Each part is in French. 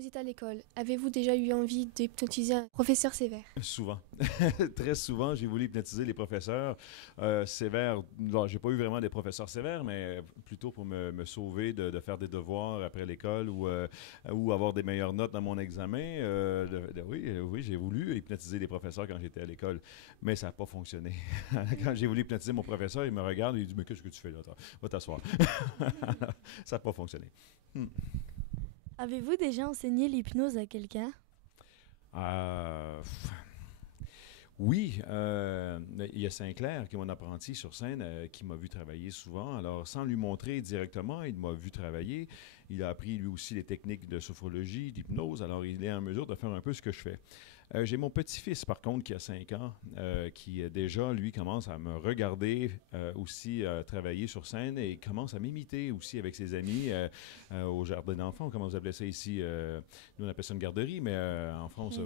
vous êtes à l'école, avez-vous déjà eu envie d'hypnotiser un professeur sévère? Souvent. Très souvent, j'ai voulu hypnotiser les professeurs sévères. Non, j'ai pas eu vraiment des professeurs sévères, mais plutôt pour me sauver de faire des devoirs après l'école ou avoir des meilleures notes dans mon examen. Oui, j'ai voulu hypnotiser les professeurs quand j'étais à l'école, mais ça n'a pas fonctionné. Quand j'ai voulu hypnotiser mon professeur, il me regarde et il dit « Mais qu'est-ce que tu fais là? Va t'asseoir. » Ça n'a pas fonctionné. Avez-vous déjà enseigné l'hypnose à quelqu'un? Oui, il y a Sinclair, qui est mon apprenti sur scène, qui m'a vu travailler souvent. Alors, sans lui montrer directement, il m'a vu travailler. Il a appris lui aussi les techniques de sophrologie, d'hypnose. Alors, il est en mesure de faire un peu ce que je fais. J'ai mon petit-fils, par contre, qui a 5 ans, qui déjà, lui, commence à me regarder aussi travailler sur scène et commence à m'imiter aussi avec ses amis au jardin d'enfants. Comment vous appelez ça ici? Nous, on appelle ça une garderie, mais en France...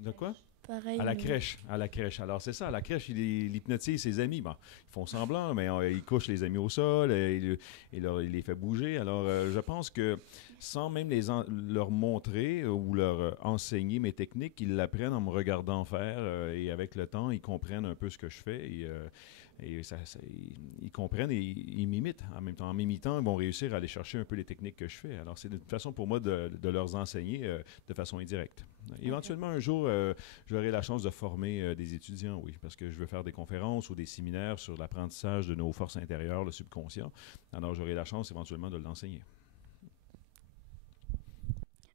de quoi? Pareil. À la crèche, à la crèche. Alors, c'est ça, à la crèche, il hypnotise ses amis. Bon, ils font semblant, mais il couche les amis au sol, il les fait bouger. Alors, je pense que sans même leur montrer ou leur enseigner mes techniques, ils l'apprennent en me regardant faire et avec le temps, ils comprennent un peu ce que je fais ils comprennent et ils m'imitent. En même temps, en m'imitant, ils vont réussir à aller chercher un peu les techniques que je fais. Alors, c'est une façon pour moi de leur enseigner de façon indirecte. Éventuellement, un jour, j'aurai la chance de former des étudiants, oui, parce que je veux faire des conférences ou des séminaires sur l'apprentissage de nos forces intérieures, le subconscient. Alors, j'aurai la chance éventuellement de l'enseigner.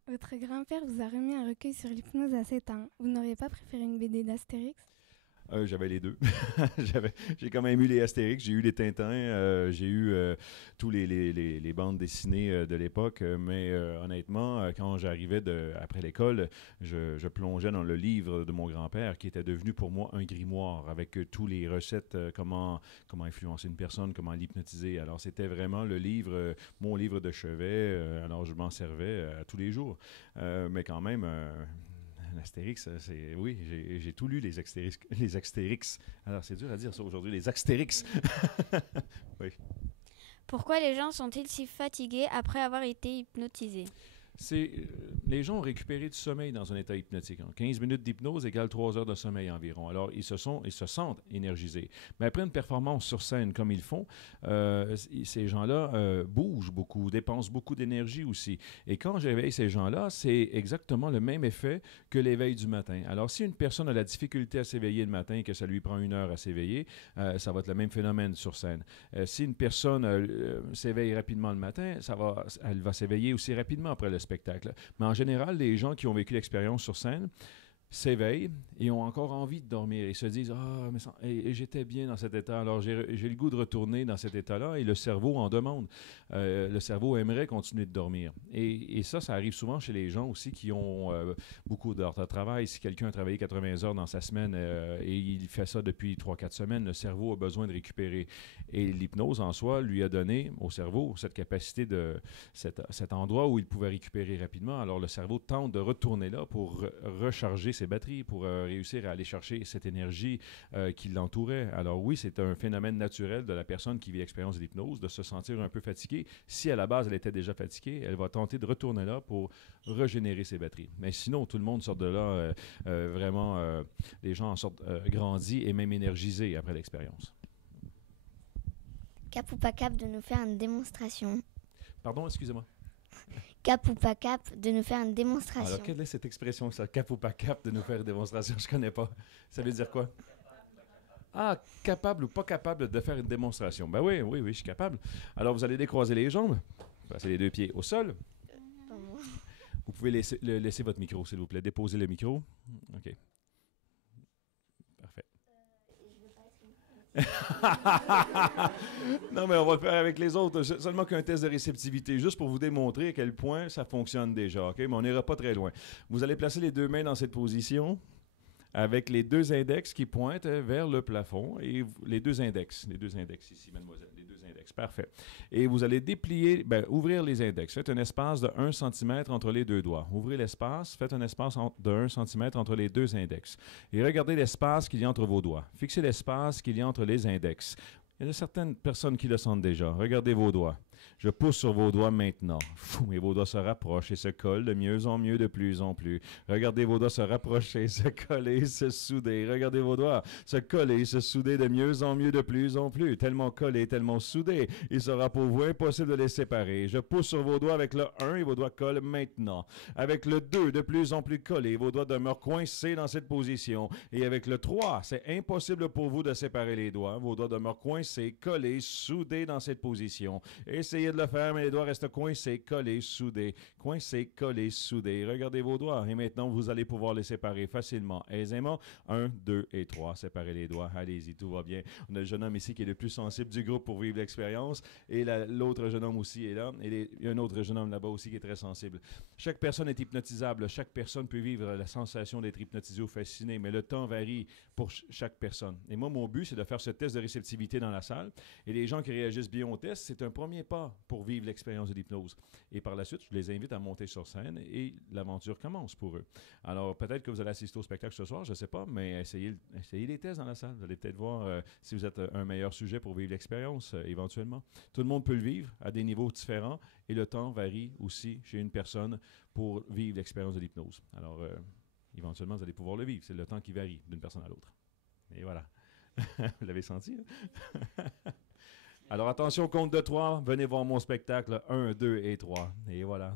Votre grand-père vous a remis un recueil sur l'hypnose à 7 ans. Vous n'auriez pas préféré une BD d'Astérix? J'avais les deux. J'ai quand même eu les Astérix, j'ai eu les Tintins, j'ai eu tous les bandes dessinées de l'époque, mais honnêtement, quand j'arrivais après l'école, je plongeais dans le livre de mon grand-père qui était devenu pour moi un grimoire avec tous les recettes, comment influencer une personne, comment l'hypnotiser. Alors c'était vraiment le livre, mon livre de chevet, alors je m'en servais tous les jours. Mais quand même... L'Astérix, oui, j'ai tout lu, les Astérix. Alors, c'est dur à dire ça aujourd'hui, les Astérix. Oui. Pourquoi les gens sont-ils si fatigués après avoir été hypnotisés? Les gens ont récupéré du sommeil dans un état hypnotique. 15 minutes d'hypnose égale 3 heures de sommeil environ. Alors, ils se sentent énergisés. Mais après une performance sur scène comme ils font, ces gens-là bougent beaucoup, dépensent beaucoup d'énergie aussi. Et quand j'éveille ces gens-là, c'est exactement le même effet que l'éveil du matin. Alors, si une personne a la difficulté à s'éveiller le matin et que ça lui prend 1 heure à s'éveiller, ça va être le même phénomène sur scène. Si une personne s'éveille rapidement le matin, elle va s'éveiller aussi rapidement après le spectacle. Mais en général, les gens qui ont vécu l'expérience sur scène s'éveillent et ont encore envie de dormir et se disent « Ah, mais j'étais bien dans cet état, alors j'ai le goût de retourner dans cet état-là » et le cerveau en demande. Le cerveau aimerait continuer de dormir. Et ça arrive souvent chez les gens aussi qui ont beaucoup d'heures de travail. Si quelqu'un a travaillé 80 heures dans sa semaine et il fait ça depuis 3-4 semaines, le cerveau a besoin de récupérer. Et l'hypnose en soi lui a donné au cerveau cette capacité cet endroit où il pouvait récupérer rapidement. Alors le cerveau tente de retourner là pour recharger ses batteries, pour réussir à aller chercher cette énergie qui l'entourait. Alors oui, c'est un phénomène naturel de la personne qui vit l'expérience de l'hypnose, de se sentir un peu fatiguée. Si à la base, elle était déjà fatiguée, elle va tenter de retourner là pour régénérer ses batteries. Mais sinon, tout le monde sort de là vraiment, les gens en sortent grandis et même énergisés après l'expérience. Cap ou pas cap de nous faire une démonstration? Pardon, excusez-moi. Cap ou pas cap de nous faire une démonstration? Alors, quelle est cette expression, ça? Cap ou pas cap de nous faire une démonstration? Je connais pas. Ça veut dire quoi? Ah, capable ou pas capable de faire une démonstration. Ben oui, je suis capable. Alors, vous allez décroiser les jambes, passer les 2 pieds au sol. Vous pouvez laisser votre micro, s'il vous plaît. Déposer le micro. OK. Parfait. Non, mais on va le faire avec les autres. Seulement qu'un test de réceptivité, juste pour vous démontrer à quel point ça fonctionne déjà. OK? Mais on n'ira pas très loin. Vous allez placer les 2 mains dans cette position avec les 2 index qui pointent vers le plafond et les 2 index ici, mademoiselle, les 2 index, parfait. Et vous allez ouvrir les index. Faites un espace de 1 cm entre les 2 doigts. Ouvrez l'espace, faites un espace de 1 cm entre les 2 index. Et regardez l'espace qu'il y a entre vos doigts. Fixez l'espace qu'il y a entre les index. Il y a certaines personnes qui le sentent déjà. Regardez vos doigts. Je pousse sur vos doigts maintenant. Et vos doigts se rapprochent et se collent de mieux en mieux, de plus en plus. Regardez vos doigts se rapprocher, se coller, se souder. Regardez vos doigts se coller, se souder de mieux en mieux, de plus en plus. Tellement collés, tellement soudés, il sera pour vous impossible de les séparer. Je pousse sur vos doigts avec le 1 et vos doigts collent maintenant. Avec le 2, de plus en plus collés, vos doigts demeurent coincés dans cette position. Et avec le 3, c'est impossible pour vous de séparer les doigts. Vos doigts demeurent coincés, collés, soudés dans cette position. Essayez de le faire, mais les doigts restent coincés, collés, soudés. Coincés, collés, soudés. Regardez vos doigts. Et maintenant, vous allez pouvoir les séparer facilement, aisément. 1, 2 et 3. Séparez les doigts. Allez-y, tout va bien. On a le jeune homme ici qui est le plus sensible du groupe pour vivre l'expérience. Et l'autre jeune homme aussi est là. Et il y a un autre jeune homme là-bas aussi qui est très sensible. Chaque personne est hypnotisable. Chaque personne peut vivre la sensation d'être hypnotisé ou fasciné, mais le temps varie pour chaque personne. Et moi, mon but, c'est de faire ce test de réceptivité dans la salle. Et les gens qui réagissent bien au test, c'est un premier pas pour vivre l'expérience de l'hypnose. Et par la suite, je les invite à monter sur scène et l'aventure commence pour eux. Alors, peut-être que vous allez assister au spectacle ce soir, je ne sais pas, mais essayez les tests dans la salle. Vous allez peut-être voir si vous êtes un meilleur sujet pour vivre l'expérience éventuellement. Tout le monde peut le vivre à des niveaux différents et le temps varie aussi chez une personne pour vivre l'expérience de l'hypnose. Alors, éventuellement, vous allez pouvoir le vivre. C'est le temps qui varie d'une personne à l'autre. Et voilà. Vous l'avez senti, hein? Alors, attention, compte de 3. Venez voir mon spectacle. 1, 2 et 3. Et voilà.